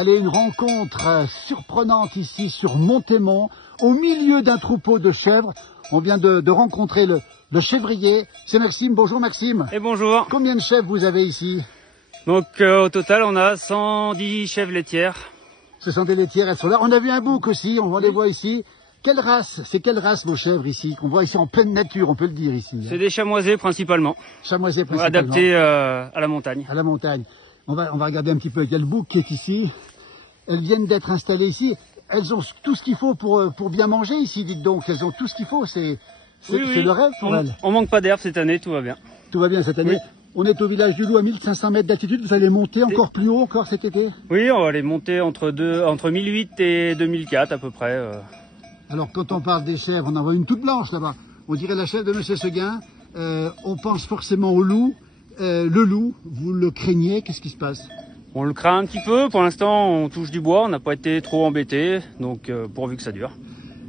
Allez, une rencontre surprenante ici sur Montémont, au milieu d'un troupeau de chèvres. On vient de rencontrer le chèvrier. C'est Maxime. Bonjour Maxime. Et bonjour. Combien de chèvres vous avez ici? Donc au total, on a 110 chèvres laitières. Ce sont des laitières, elles sont là. On a vu un bouc aussi, on les voit ici. Quelle race? C'est quelle race vos chèvres ici? Qu'on voit ici en pleine nature, on peut le dire ici. C'est des chamoisés principalement. Chamoisés principalement. Adaptés à la montagne. À la montagne. On va regarder un petit peu. Il y a le bouc qui est ici. Elles viennent d'être installées ici. Elles ont tout ce qu'il faut pour bien manger ici, dites donc. Elles ont tout ce qu'il faut. C'est le rêve pour elles. On manque pas d'herbe cette année, tout va bien. Tout va bien cette année. Oui. On est au village du Loup à 1500 mètres d'altitude. Vous allez monter encore plus haut encore cet été? Oui, on va aller monter entre 1008 et 2004 à peu près. Alors quand on parle des chèvres, on en voit une toute blanche là-bas. On dirait la chèvre de Monsieur Seguin. On pense forcément au loup. Le loup, vous le craignez? Qu'est-ce qui se passe? On le craint un petit peu. Pour l'instant, on touche du bois. On n'a pas été trop embêtés. Donc pourvu que ça dure.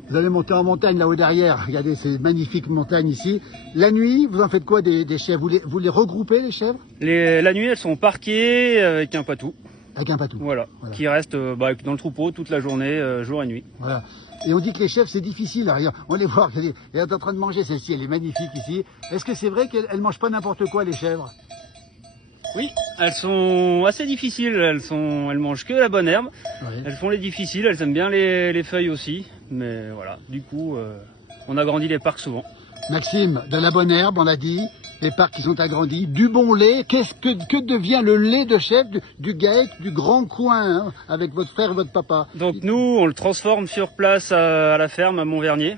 Vous allez monter en montagne là-haut derrière, regardez ces magnifiques montagnes ici. La nuit, vous en faites quoi des chèvres? Vous les regroupez les chèvres? La nuit, elles sont parquées avec un patou. Avec un patou. Voilà. Qui reste dans le troupeau toute la journée, jour et nuit. Voilà. Et on dit que les chèvres c'est difficile, regarde, on les voit, elle est en train de manger celle-ci, elle est magnifique ici. Est-ce que c'est vrai qu'elles ne mangent pas n'importe quoi les chèvres? Oui, elles sont assez difficiles, elles mangent que la bonne herbe, oui. Elles font les difficiles, elles aiment bien les feuilles aussi, mais voilà, du coup, on agrandit les parcs souvent. Maxime, de la bonne herbe, on l'a dit, les parcs qui sont agrandis, du bon lait, que devient le lait de chèvre du GAEC, du Grand Coin, hein, avec votre frère et votre papa? Donc nous, on le transforme sur place à la ferme à Montvernier.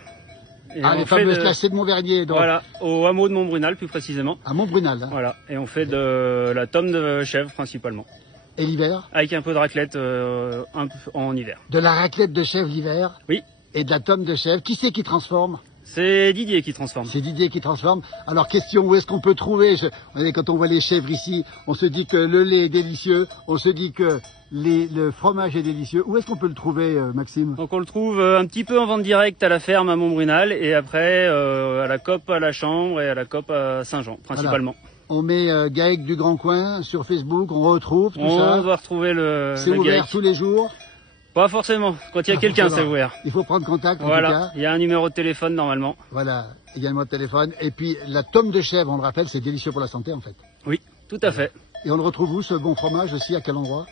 Et les fameuses classées de Montvernier. Donc. Voilà, au hameau de Montbrunal plus précisément. À Montbrunal. Hein. Voilà, et on fait de la tome de chèvre principalement. Et l'hiver? Avec un peu de raclette en hiver. De la raclette de chèvre l'hiver? Oui. Et de la tome de chèvre. Qui c'est qui transforme? C'est Didier qui transforme. C'est Didier qui transforme. Alors question, où est-ce qu'on peut trouver? Quand on voit les chèvres ici, on se dit que le lait est délicieux, on se dit que le fromage est délicieux. Où est-ce qu'on peut le trouver, Maxime? Donc on le trouve un petit peu en vente directe à la ferme à Montbrunal et après à la COP à la Chambre et à la COP à Saint-Jean principalement. Voilà. On met GAEC du Grand Coin sur Facebook, on retrouve tout ça. On doit retrouver le C'est ouvert GAEC. Tous les jours? Pas forcément. Quand il y a quelqu'un, c'est ouvert. Il faut prendre contact en voilà. tout cas. Il y a un numéro de téléphone normalement. Voilà, il y a un numéro de téléphone. Et puis la tome de chèvre, on le rappelle, c'est délicieux pour la santé en fait. Oui, tout à fait. Et on le retrouve où ce bon fromage aussi? À quel endroit?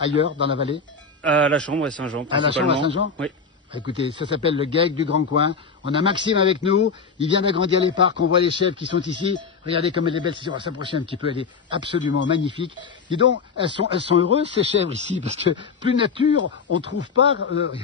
Ailleurs, dans la vallée? À la Chambre et Saint-Jean. À la Chambre à Saint-Jean? Oui. Écoutez, ça s'appelle le GAEC du Grand Coin. On a Maxime avec nous. Il vient d'agrandir les parcs. On voit les chèvres qui sont ici. Regardez comme elle est belle. Si on va s'approcher un petit peu, elle est absolument magnifique. Dis donc, elles sont heureuses ces chèvres ici, parce que plus nature, on trouve pas,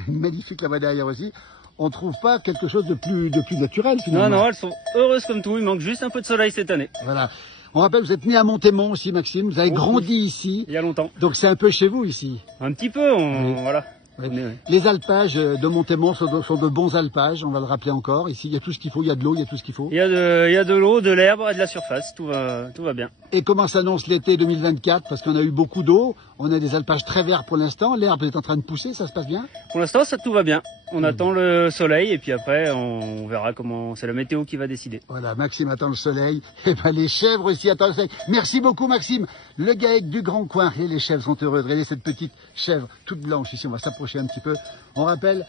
une magnifique là-bas derrière aussi, on trouve pas quelque chose de plus naturel finalement. Non, elles sont heureuses comme tout. Il manque juste un peu de soleil cette année. Voilà. On rappelle, vous êtes né à Montémont aussi, Maxime. Vous avez grandi ici. Il y a longtemps. Donc c'est un peu chez vous ici. Un petit peu, voilà. Oui. Les alpages de Montémont sont de bons alpages, on va le rappeler encore. Ici, il y a tout ce qu'il faut, il y a de l'eau, il y a tout ce qu'il faut. Il y a de l'eau, de l'herbe et de la surface, tout va bien. Et comment s'annonce l'été 2024? Parce qu'on a eu beaucoup d'eau, on a des alpages très verts pour l'instant, l'herbe est en train de pousser, ça se passe bien? Pour l'instant, tout va bien. On attend le soleil et puis après, on verra comment c'est la météo qui va décider. Voilà, Maxime attend le soleil, et ben les chèvres aussi attendent le soleil. Merci beaucoup Maxime, le GAEC du Grand Coin, et les chèvres sont heureuses. Regardez cette petite chèvre toute blanche ici, on va s'approcher un petit peu. On rappelle,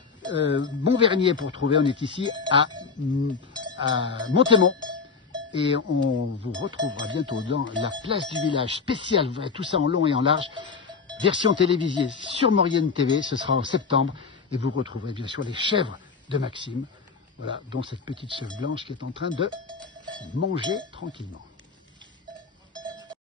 Montvernier pour trouver, on est ici à Montémont. Et on vous retrouvera bientôt dans la place du village spéciale, vous verrez tout ça en long et en large. Version télévisée sur Maurienne TV, ce sera en septembre. Et vous retrouverez bien sûr les chèvres de Maxime, voilà, dont cette petite chèvre blanche qui est en train de manger tranquillement.